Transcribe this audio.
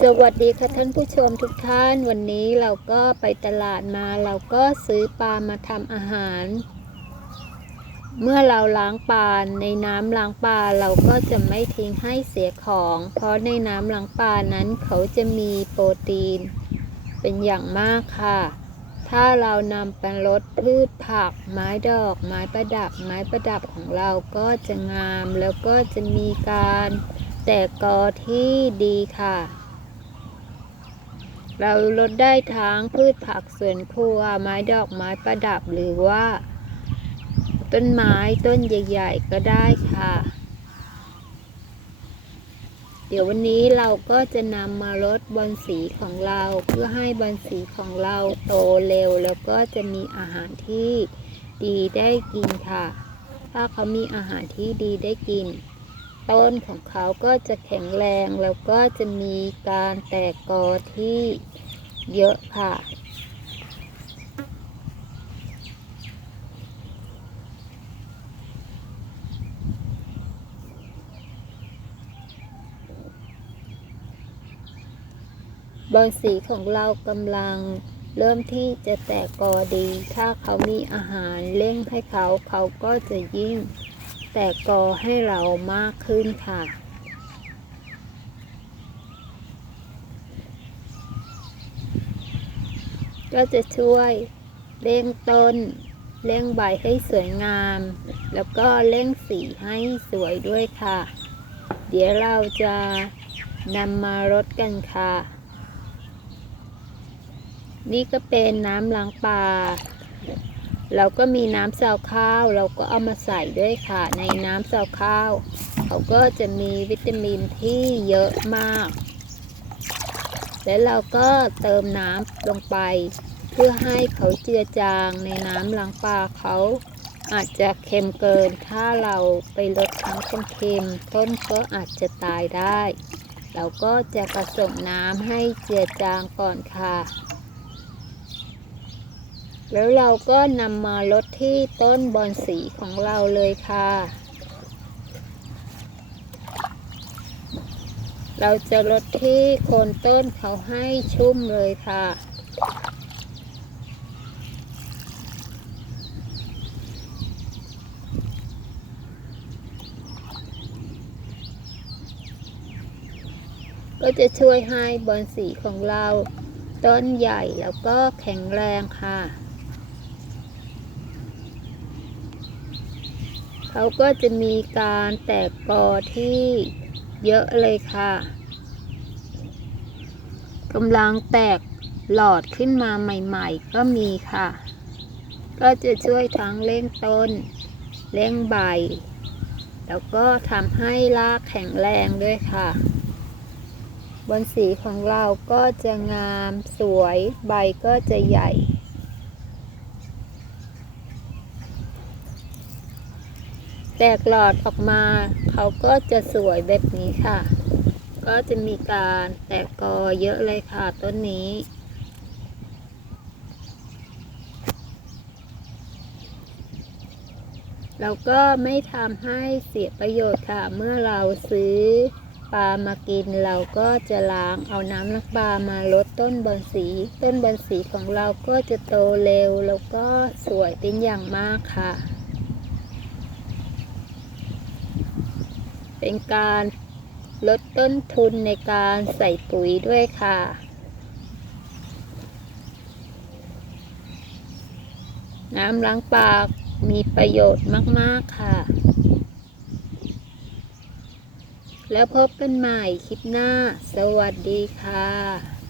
สวัสดีค่ะท่านผู้ชมทุกท่านวันนี้เราก็ไปตลาดมา เราก็ซื้อปลามาทำอาหาร เมื่อเราล้างปลาในน้ำล้างปลาเราก็จะไม่ทิ้งให้เสียของ เพราะในน้ำล้างปลานั้นเขาจะมีโปรตีน เป็นอย่างมากค่ะ ถ้าเรานำไปลดพืชผัก ไม้ดอก ไม้ประดับ ไม้ประดับของเราก็จะงาม แล้วก็จะมีการ แตกกอที่ดีค่ะ เราลดได้ทั้งพืชผักสวนครัว ไม้ดอกไม้ประดับหรือว่า ต้นไม้ต้นใหญ่ ๆ ก็ได้ค่ะ เดี๋ยววันนี้เราก็จะนำมาลดบอลสีของเราเพื่อให้บอลสีของเราโตเร็ว แล้วก็จะมีอาหารที่ดีได้กินค่ะ ถ้าเขามีอาหารที่ดีได้กิน ต้นของเขาก็จะแข็งแรงแล้วก็จะมีการแตกกอที่เยอะค่ะ บอลสีของเรากำลังเริ่มที่จะแตกกอดี ถ้าเขามีอาหารเร่งให้เขาเขาก็จะยิ่ง แตกกอให้เรามากขึ้นค่ะ ก็จะช่วยเร่งต้นเร่งใบให้สวยงาม แล้วก็เร่งสีให้สวยด้วยค่ะ เดี๋ยวเราจะนำมารดกันค่ะ นี่ก็เป็นน้ำล้างปลา เราก็มีน้ำซาวข้าว เราก็เอามาใส่ด้วยค่ะ ในน้ำซาวข้าว เขาก็จะมีวิตามินที่เยอะมาก และเราก็เติมน้ำลงไป เพื่อให้เขาเจือจางในน้ำล้างปลาเขาอาจจะเค็มเกิน ถ้าเราไปลดน้ำเค็มต้นก็อาจจะตายได้ เราก็จะผสมน้ำให้เจือจางก่อนค่ะ แล้วเราก็นำมาลดที่ต้นบอนสีของเราเลยค่ะ เราจะลดที่โคนต้นเขาให้ชุ่มเลยค่ะก็จะช่วยให้บอนสีของเรา ต้นใหญ่แล้วก็แข็งแรงค่ะ เขาก็จะมีการแตกกอที่เยอะเลยค่ะกำลังแตกหลอดขึ้นมาใหม่ๆ ก็มีค่ะ ก็จะช่วยทั้งเร่งต้น เร่งใบ แล้วก็ทำให้รากแข็งแรงด้วยค่ะ บนสีของเราก็จะงามสวยใบก็จะใหญ่ ตกหลอดออกมา เขาก็จะสวยแบบนี้ค่ะ ก็จะมีการแตกกอเยอะเลยค่ะต้นนี้ เราก็ไม่ทำให้เสียประโยชน์ค่ะ เมื่อเราซื้อปลามากินเราก็จะล้างเอาน้ำล้างปลามาลดต้นบอนสี ต้นบอนสีของเราก็จะโตเร็วแล้วก็สวยเป็นอย่างมากค่ะ เป็นการลดต้นทุนในการใส่ปุ๋ยด้วยค่ะ น้ำล้างปากมีประโยชน์มาก ๆ ค่ะ แล้วพบกันใหม่คลิปหน้า สวัสดีค่ะ